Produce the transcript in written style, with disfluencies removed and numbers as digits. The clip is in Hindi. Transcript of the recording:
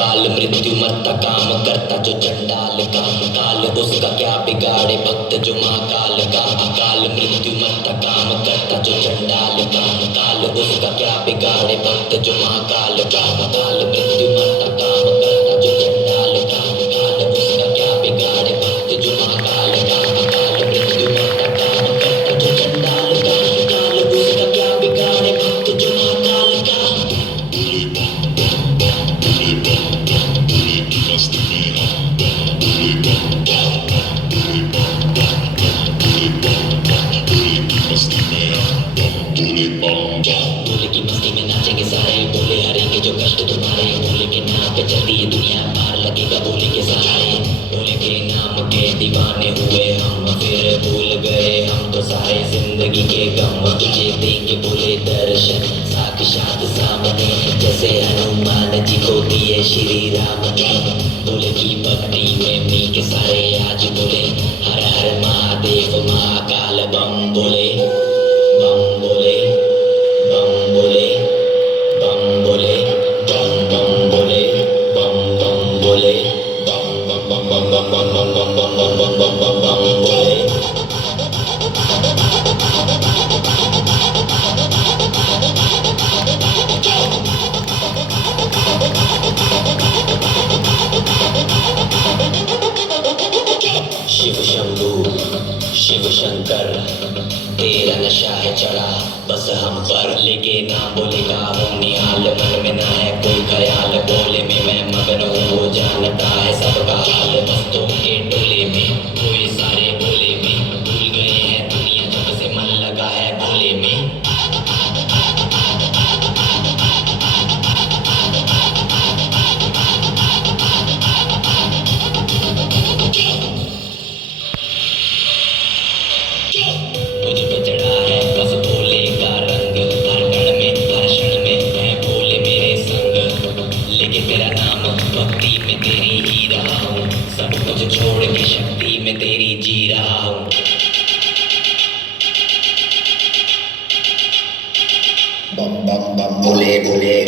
काल मृत्यु मरता काम करता जो चंडाल का काल उसका क्या बिगाड़े भक्त जो महाकाल का अकाल मृत्यु मरता काम करता जो चंडाल का काल उसका क्या बिगाड़े भक्त जो महाकाल का काल मृत्यु मरता काम करता जो चंडाल का काल उसका क्या बिगाड़े भक्त जो महाकाल का काल मृत्यु मरता काम करता जो चंडाल का काल उसका क्या बिगाड़े भक्त जो महाकाल का भोले की मस्ती में नाचेंगे सारे भोले हरेंगे जो कष्ट तुम्हारे भोले के नाम पे चलती है दुनिया पार लगेगा भोले के सहारे भोले के नाम के दीवाने हुए हम फिर भूल गए हम तो सारे जिंदगी के गम तुझे देंगे भोले दर्शन साक्षात सामने जैसे हनुमान जी को दिए श्री राम ने भोले की भक्ति में मी के सारे आज बोले हर हर महादेव महाकाल बम बोले बम बोले बम बोले बम बोले बम बम बोले बम बम बोले बम बम बम बम बम बम बम बम बम बम बम बम बम बोले शिव शंभू शिव शंकर तेरा नशा है चढ़ा बस हम पर लेके ना बोलेगा वो निहाल मन में ना है कोई ख्याल बोले में मैं मगन हूँ वो जानता है सबका हाल मस्तों के डोले में कोई सारे बोले में भूल गए हैं दुनिया जब से मन लगा है भोले में मुझ पे चढ़ा है बस भोले का रंग हर कण में हर क्षण में है भोले मेरे संग लेके तेरा नाम भक्ति में तेरी ही रहा हूँ सब कुछ छोड़ के शक्ति में तेरी जी रहा हूँ बम बम बम भोले भोले